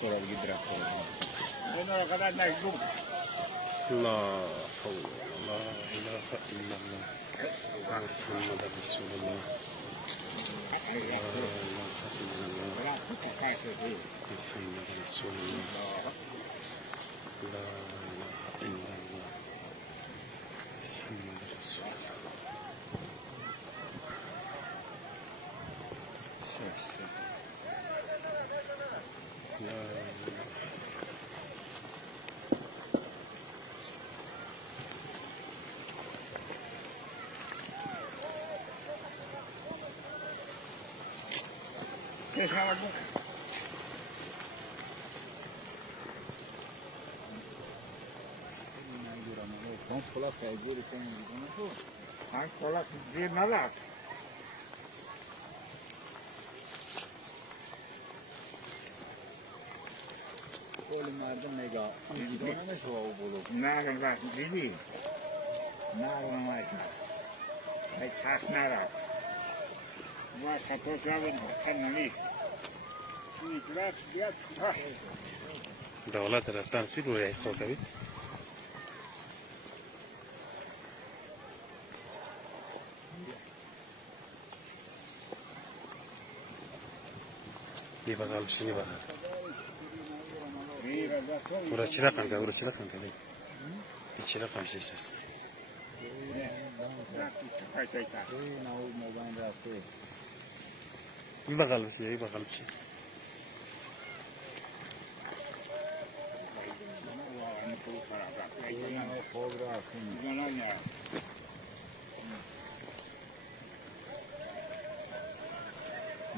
Sonra bir bırak sonra. Ben o kadar mecbur. La havle la ilahe illallah. Muhammed Resulullah. La ilahe illallah. Bırak bu kakası değil. Muhammed Resulullah. La ilahe illallah. Muhammed Resulullah. La ilahe Keşke bak. Con cola peggiore che non dicono tu. Anche cola di malato. Quello ma da mega. Non ne so volo. Nada va di lì. Nada mai. Hai tasnara. Va caposaven kanali. Şimdi bırak ya. دولة الأبطال في الولاية الخوكبي دي بقى مش دي بقى ورا شراكم كده ورا شراكم كده دي شراكم شيء ساس يبقى مش يبقى مش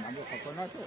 Ma lo caponato?